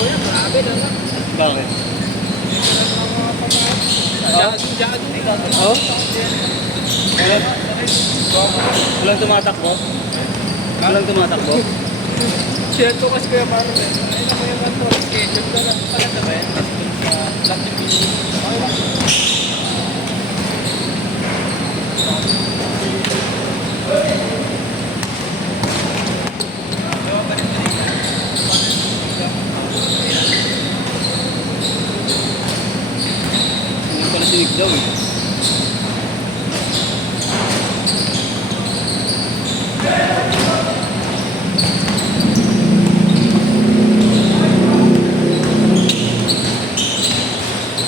kuya, grabe naman. Bakit? Jogging. Oh? Walang tumatakbo? Walang tumatakbo? Share ko kasi kuya paano ba yun? Ay na kuya paano ba? Schedule na lang. Paganda ba yun? Sa Lucky Beach. Okay lang. Hindi pala sinig daw eh.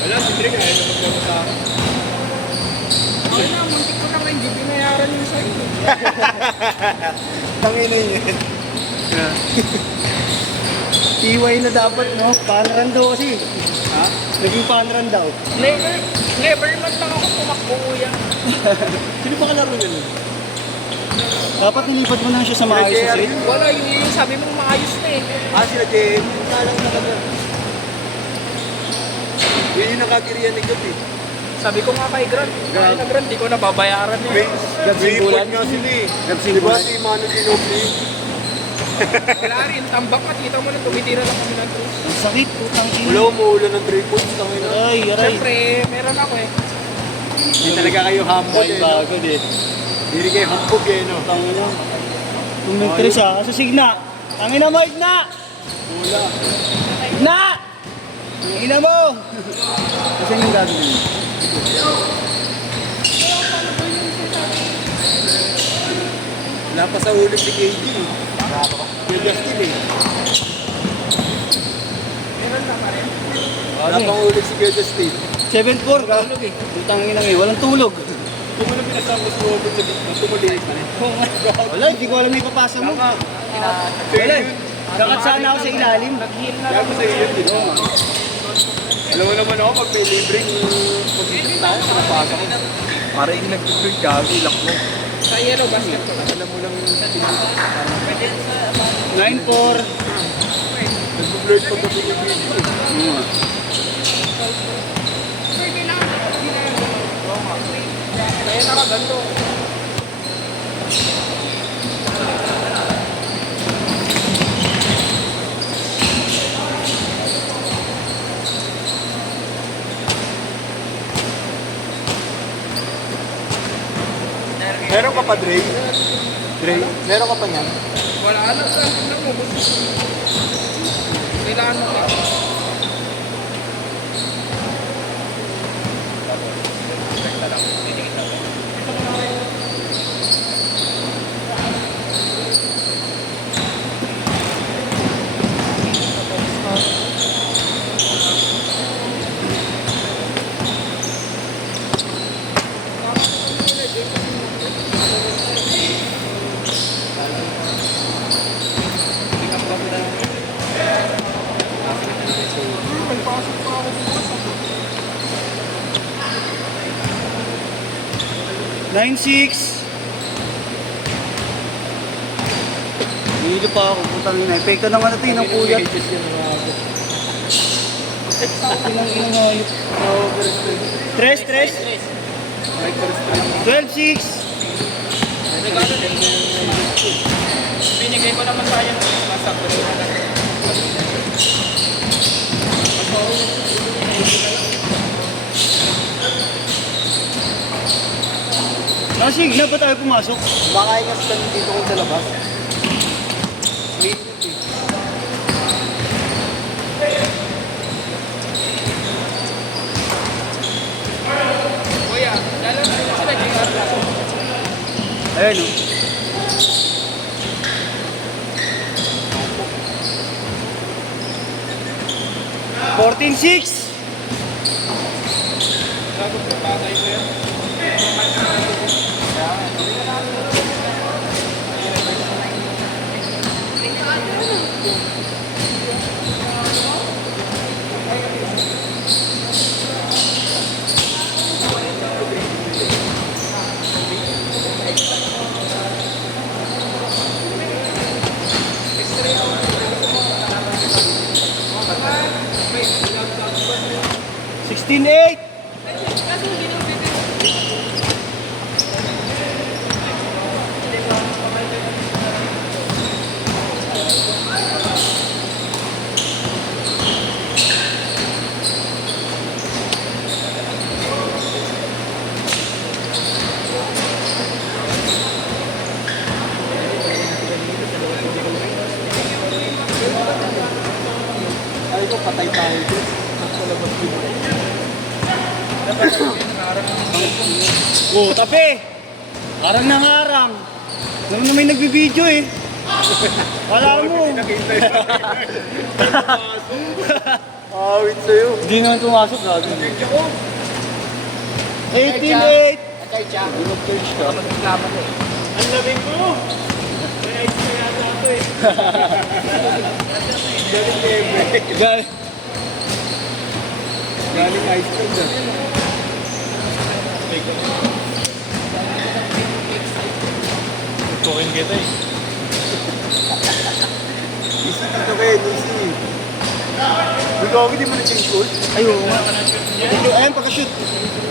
Wala, si Drake ayaw na magkama sa akin. Okay na, muntik ko na nga hindi binayaran yung sa'yo. Tangina yun. TY na dapat, no? Panran daw kasi. Ha? Naging panran daw. Never man lang ako tumakbo kuya. Sino pa kalaro yun? Dapat nilipat mo na siya sa maayos sa set. Wala, yun yung sabi mong maayos na eh. Sila Jen, nalang talaga. Yun yung nakagiriyan ni Gab eh. Sabi ko nga kay Grant, kaya na Grant, di ko nababayaran May yun. report nga sila eh. Diba si Manu Ginobili? Wala rin, tambak ka, kita mo na, tumitira lang kami ng truth. Ang sakit, putang ina. Wala umuulan ng 3 points. Tangina. Ay, aray. Siyempre, meron ako eh. Hindi talaga kayo humble Ay, eh. No? bagod eh. Hindi kayo humpog eh. No? Tangina. Kung nag-tres ah, sa Signa. Tangina mo, Igna! Wala. Igna! Ang ina mo! Kasi yung gagawin mo. Wala pa sa ulit si KG. Kuya Justin eh. Meron na pa rin. Wala pang ulit si Kuya Justin. 7-4 ka? Putang ina mo, walang tulog. Kung mo na pinasama si Robert sa gitna, tumuliit na rin. Wala, hindi ko alam may papasa mo. Wala eh. Dakat sana ako sa ilalim. Nag-heal na Kaya lang. ko sa iyo, di ba? Alam mo naman ako, pag may libreng position tayo, pinapasa ko. Para hindi nag-deploy ka, ilak mo. Sa yellow basketball. Alam mo lang yung 9-4. nag-blurred pag kapilipitin. Kaya nakaganto. Meron ka pa, Dre? Dre? Meron ka pa niyan? Wala na, tingnan mo. Kailangan mo ka. May pasok pa ako bukas. 9-6. Hilo pa ako, putang ina. Epekto naman natin ng puyat. Inang inang Tres. 12-6. Binigay ko naman sa kanya. Masakot na lang. Nasig na ba tayo pumasok? Kumakain ka sa dito ko sa labas. Mainit eh. Kuya, lalaro ko sila GR lang. Ayun o. Fourteen six. Gago pa patay ko yan. 16-8. Ay ko, patay tayo dito. Oh, tabi. Arang ng arang. Naman na may nagbibideo eh. Wala mo. Nakita yun. Awit sa'yo. Hindi naman pumasok gago. 18-8. Atay siya. Binag-church ka. Magkaklaman eh. Ang lamig ko! May ice na yata ako eh. Galing Ebe. Guys, Galing ice cream dyan. Tutukin kita eh. Easy dito kayo, easy. Ikaw, hindi mo na-change goal? ay oo nga. Ayan, pagka-shoot.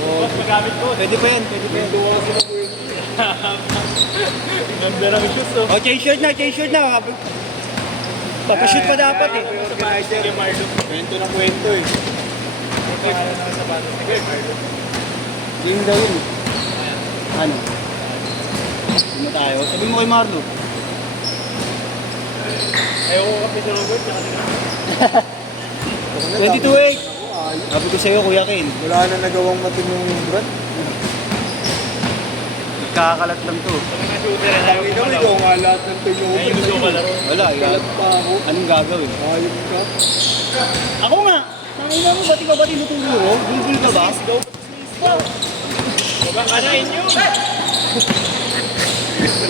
Boss, magamit ko. Pwede pa yan, pwede pa yan. Tuwa kasi na po yun. Ganda ng shoes oh. Oh, change shirt na, change shirt na. Papashoot pa dapat eh. May organizer. Sige, Marlo. Kwento na kwento eh. Pangalan ng sapatos. Sige, Marlo. Hindi mo daw yun. Ano? Hindi mo tayo. Sabi mo kay Marlo. Ayoko kape sa Robert. Tsaka sila. 22-8. Sabi ko sa'yo, Kuya Ken. Wala na nagawang matinong brad. Kakalat lang to. Kami na shooter. Ayaw Ang ko ina mo, malaro. ikaw nga lahat ng turnover. Ayun gusto ko malaro. Wala, Kalat pa ako. anong gagawin? Ayun ka. Ako nga. Tangina mo, ba't ikaw ba tinuturo? Bulbul ka ba? Huwag ka na inyo.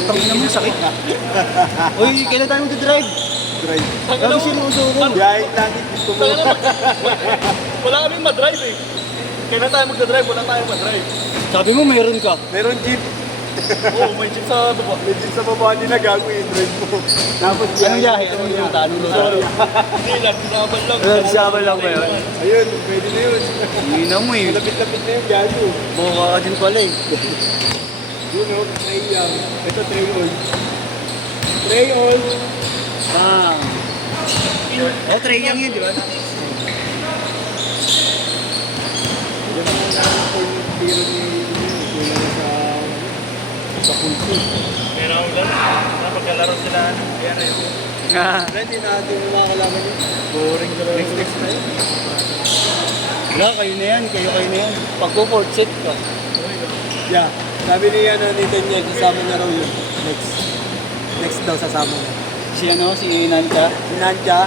Tangina mo, sakit na. Uy, kailan tayo mag-drive? Drive. Sabi sinuso ko. Biyahe lagi gusto mo. Wala kaming madrive eh. Kailan tayo magdadrive? Wala tayong madrive. Sabi mo, mayroon ka. Meron jeep. Oo, may jeep sa baba. May jeep sa baba nila gago yung drive mo. Tapos Anong yahe? Anong luta? Anong luta? Hindi lang, sinabal lang. Sinabal lang ba yun? Ayun, pwede na yun. Hindi na mo eh. Malapit-lapit na yung gago. Mukha ka din pala eh. Yun o, Trey Young. Ito, Trey Old. Trey Old. Ah. Oh, Trey Young yun, di ba? Yan ang tiro ni Kuya sa pulso. Pero ang gano'n, napagkalaro sila, kaya rin. Ah. Hindi natin makakalaman yun. Boring ka next na yun. Wala, kayo na yan. Kayo na yan. Pag po court set ka. Yeah. Sabi ni ni Daniel, sasama niya raw yun. Next daw sasama niya. Si ano, si Nanta. Si Nantya,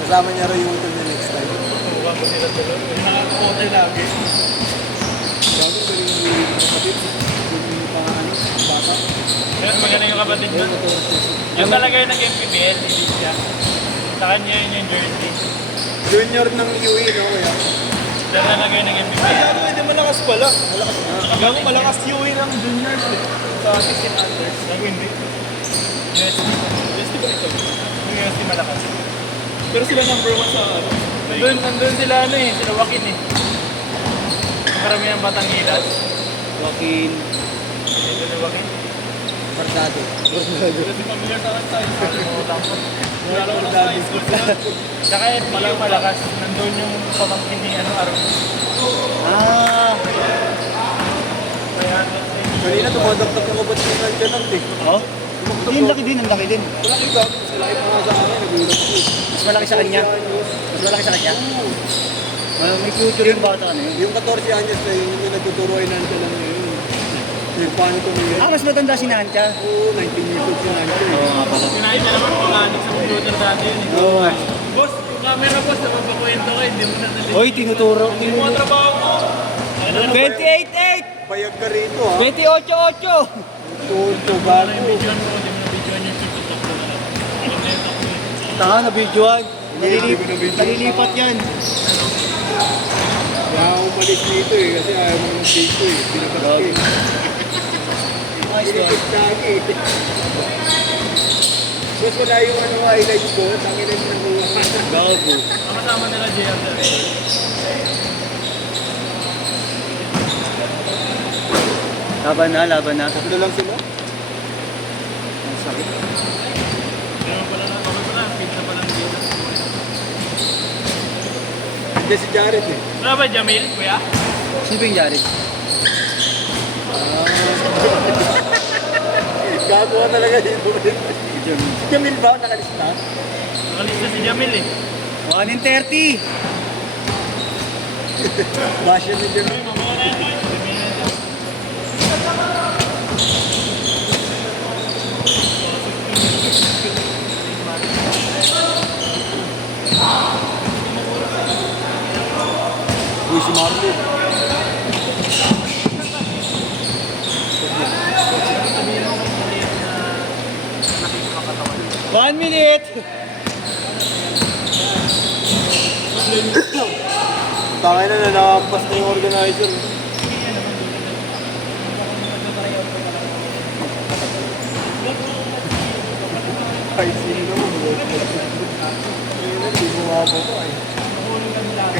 sasama niya raw yung utol niya next time. Huwag ko sila tuloy. Nakakakote lagi. Gago, galing yung kapatid. Yung ano, bata. Pero magaling yung kapatid Ayun, nun. naturos. Yung talaga yung nag-MPBL, hindi siya. Sa kanya yun yung jersey. Junior ng UE, no? Kaya. Siya talaga yung nag-MPBL. Gago, hindi malakas pala. Malakas na. Gago malakas UE ng juniors eh. Sa 16 unders. Gago hindi. USD. USD ba ito? Yung USD malakas. Pero sila number 1 sa ano. Nandun sila ano eh. Sila Joaquin eh. Karamihan Batangilas. Joaquin. Ito ni Joaquin. Barkado. Kasi familiar sa akin tayo. Nakalimutan ko. Lalo ko sa high school. Tsaka yung malakas. Nandun yung pamangkin ni ano, Aaron. Ah. Kaya Kanina tumadaktak yung kapatid ni Nantya lang, eh. Oh? Hindi, ang laki din, ang laki din. Malaki ba? Mas malaki pa nga sa akin, nagulat ko. Mas malaki sa kanya. Mas malaki sa kanya. May future yung bata na yun. Yung 14 anyos na yun, yung nagtuturo ay Nantya lang ngayon. Yung paano tumingin. Ah, mas matanda si Nanta. Oo, 19 years old si Nantya. Oo nga pala. kinain na naman panganik sa computer dati yun eh. Oo nga. Boss, yung camera boss, napapakwento ka, hindi mo na nalilito. Hoy, tinuturo. Hindi mo ang trabaho mo. 28-8! Bayag ka rito, ha? 28-8! Tuto, Ano bago. yung video mo, hindi mo na video yung TikTok mo na lang. Alam na yung talk mo eh. Tanga na videoan. Hindi ko na video. Nalilipat yan. Kaya ako umalis dito, eh. Kasi ayaw mo ng dito, eh. Pinabas eh. Nice one. Pinipit lagi, eh. Boss, wala yung ano, highlights ko. Tangin na yung nakuha. Gago. Ang kasama nila JR sa Laban na, laban na. Tatlo lang sila. Ang sakit. Kaya pala na, okay pala, pizza pala ng dito. Hindi si Jared eh. Wala ba, Jamil, kuya? Sino ba yung Jared? Gagawa talaga dito. Jamil. Si Jamil ba? Nakalis na? Nakalista si Jamil eh. 1 in 30. Basya ni Jamil. Mamaya na yan, guys. Jamil na yan. Uy, si Marlon. 1 minute. Tangay na, nalampas na yung organizer. Ay, sino mo? Hindi mo mabo ko eh.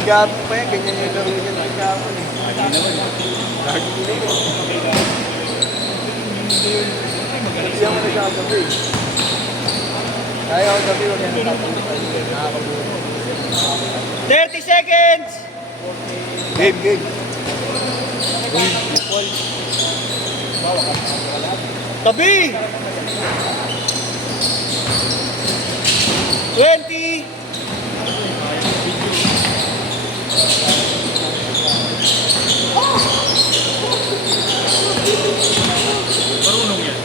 Kagapon pa yan, ganyan yung laro niya kagapon eh. Lagi nila ko. Hindi ako nagkagabi. Kaya ako gabi, wag yan nakakabuo. 30 seconds. Game, game. Tabi. 20. Marunong yan.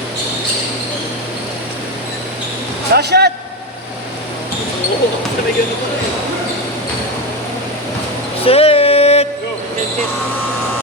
Shot. Oo, sanay ganun pa eh. 6.